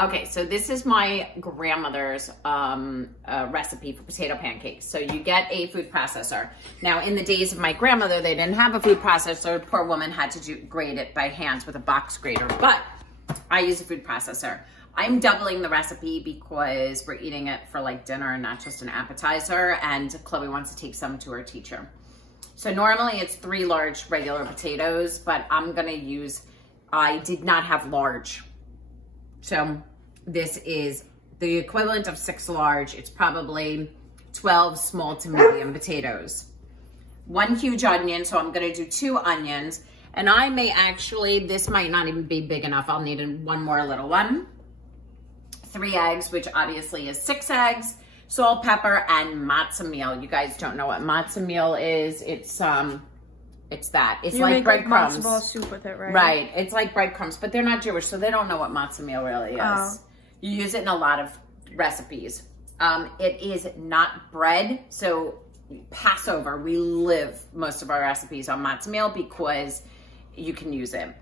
Okay, so this is my grandmother's recipe for potato pancakes. So you get a food processor. Now, in the days of my grandmother, they didn't have a food processor. Poor woman had to grate it by hand with a box grater, but I use a food processor. I'm doubling the recipe because we're eating it for like dinner and not just an appetizer, and Chloe wants to take some to her teacher. So normally it's 3 large regular potatoes, but I'm gonna use, I did not have large. So this is the equivalent of 6 large. It's probably 12 small to medium potatoes. 1 huge onion, so I'm gonna do 2 onions. And I may actually, this might not even be big enough. I'll need 1 more little one. 3 eggs, which obviously is 6 eggs, salt, pepper, and matzah meal. You guys don't know what matzah meal is. It's that. It's like breadcrumbs. You make like matzo ball soup with it, right? Right. It's like breadcrumbs, but they're not Jewish, so they don't know what matzah meal really is. Oh. You use it in a lot of recipes. It is not bread, so Passover, we live most of our recipes on matzah meal because you can use it.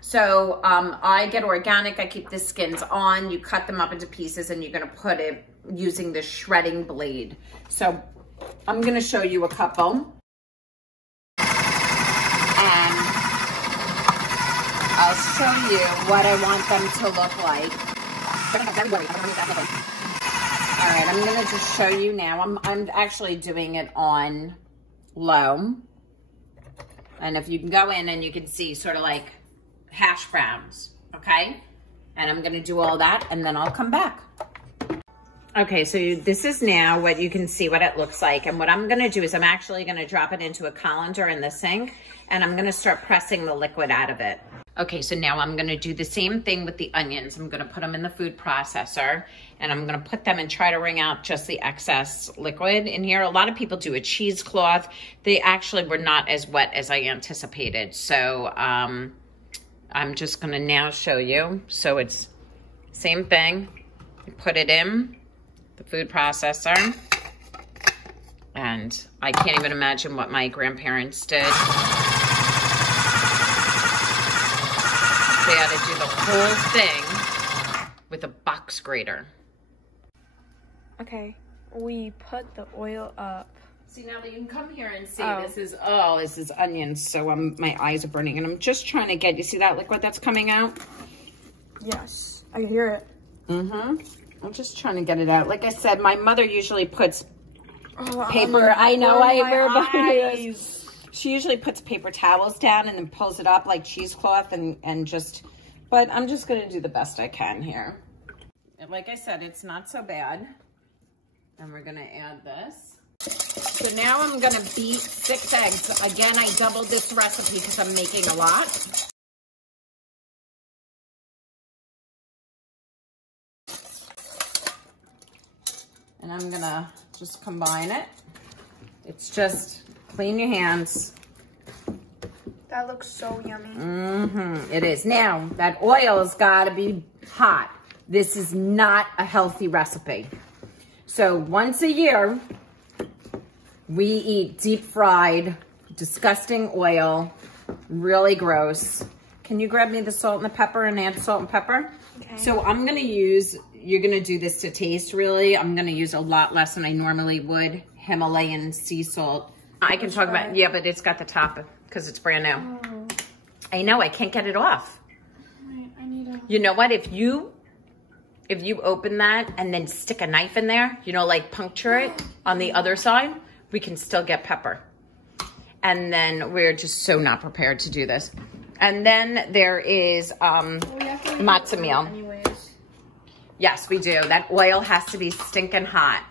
So I get organic. I keep the skins on. You cut them up into pieces, and you're going to put it using the shredding blade. So I'm going to show you a couple. And I'll show you what I want them to look like. All right, I'm going to just show you now. I'm actually doing it on low. And if you can go in and you can see sort of like hash browns, okay? And I'm gonna do all that and then I'll come back. Okay, so this is now what you can see what it looks like. And what I'm gonna do is I'm actually gonna drop it into a colander in the sink, and I'm gonna start pressing the liquid out of it. Okay, so now I'm gonna do the same thing with the onions. I'm gonna put them in the food processor, and I'm gonna put them and try to wring out just the excess liquid in here. A lot of people do a cheesecloth. They actually were not as wet as I anticipated. So I'm just gonna now show you. So it's same thing. You put it in the food processor, and I can't even imagine what my grandparents did. They had to do the whole thing with a box grater. Okay, we put the oil up. See, now that you can come here and see, this is onions, so my eyes are burning, and I'm just trying to get, you see that liquid that's coming out? Yes, I can hear it. Mm-hmm. I'm just trying to get it out. Like I said, my mother usually puts paper. I know, everybody. She usually puts paper towels down and then pulls it up like cheesecloth and just, but I'm just going to do the best I can here. And like I said, it's not so bad. And we're going to add this. So now I'm going to beat 6 eggs. Again, I doubled this recipe because I'm making a lot. And I'm going to just combine it. It's just clean your hands. That looks so yummy. Mm-hmm. It is. Now, that oil's got to be hot. This is not a healthy recipe. So once a year, we eat deep fried, disgusting oil, really gross. Can you grab me the salt and the pepper and add salt and pepper? Okay. So I'm going to use, you're going to do this to taste really. I'm going to use a lot less than I normally would. Himalayan sea salt. I can talk about, yeah, but it's got the top because it's brand new. Oh. I know, I can't get it off. Wait, I need a... You know what, if you open that and then stick a knife in there, you know, like puncture it on the other side, we can still get pepper. And then we're just so not prepared to do this. And then there is matzah meal. Anyways. Yes, we do. That oil has to be stinking hot.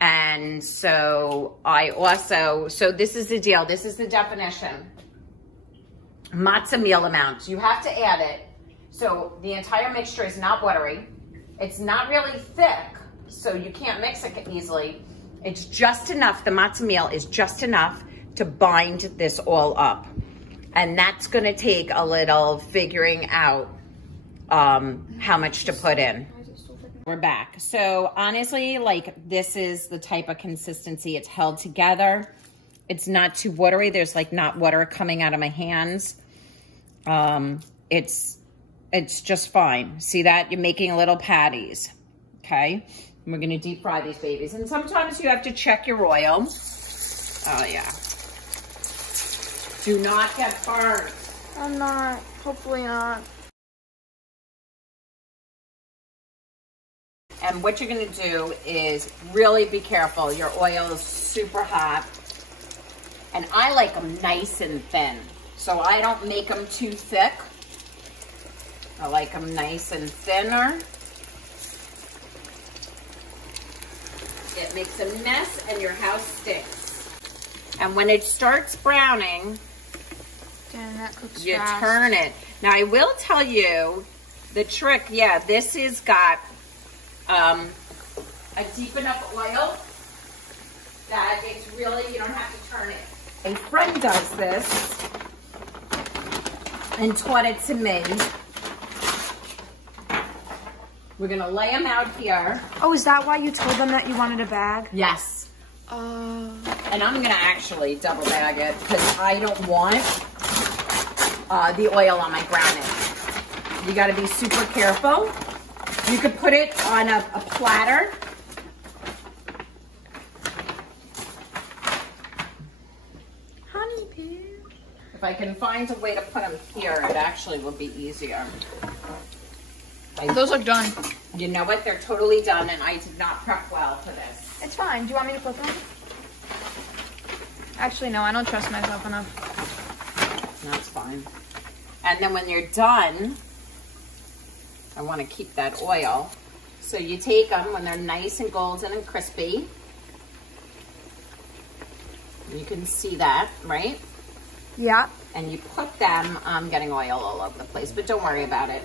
And so I also, so this is the deal. This is the definition. Matzah meal amount. You have to add it. So the entire mixture is not watery. It's not really thick, so you can't mix it easily. It's just enough. The matzah meal is just enough to bind this all up. And that's going to take a little figuring out how much to put in. We're back. So honestly, like this is the type of consistency. It's held together. It's not too watery. There's like not water coming out of my hands. It's it's just fine. See that? You're making little patties, okay? And we're gonna deep fry these babies. And sometimes you have to check your oil. Oh yeah. Do not get burned. I'm not. Hopefully not. And what you're gonna do is really be careful. Your oil is super hot. And I like them nice and thin. So I don't make them too thick. I like them nice and thinner. It makes a mess and your house stinks. And when it starts browning, Damn, that cooks you fast. turn it. Now I will tell you the trick, yeah, this has got a deep enough oil that it's really, you don't have to turn it. A friend does this and taught it to me. We're gonna lay them out here. Oh, is that why you told them that you wanted a bag? Yes. And I'm gonna actually double bag it because I don't want the oil on my ground egg. You gotta be super careful. You could put it on a platter. Honey pig. If I can find a way to put them here, it actually will be easier. Those look done. You know what? They're totally done, and I did not prep well for this. It's fine. Do you want me to cook them? Actually, no. I don't trust myself enough. That's fine. And then when you're done, I want to keep that oil. So you take them when they're nice and golden and crispy. You can see that, right? Yeah. And you put them, I'm getting oil all over the place, but don't worry about it.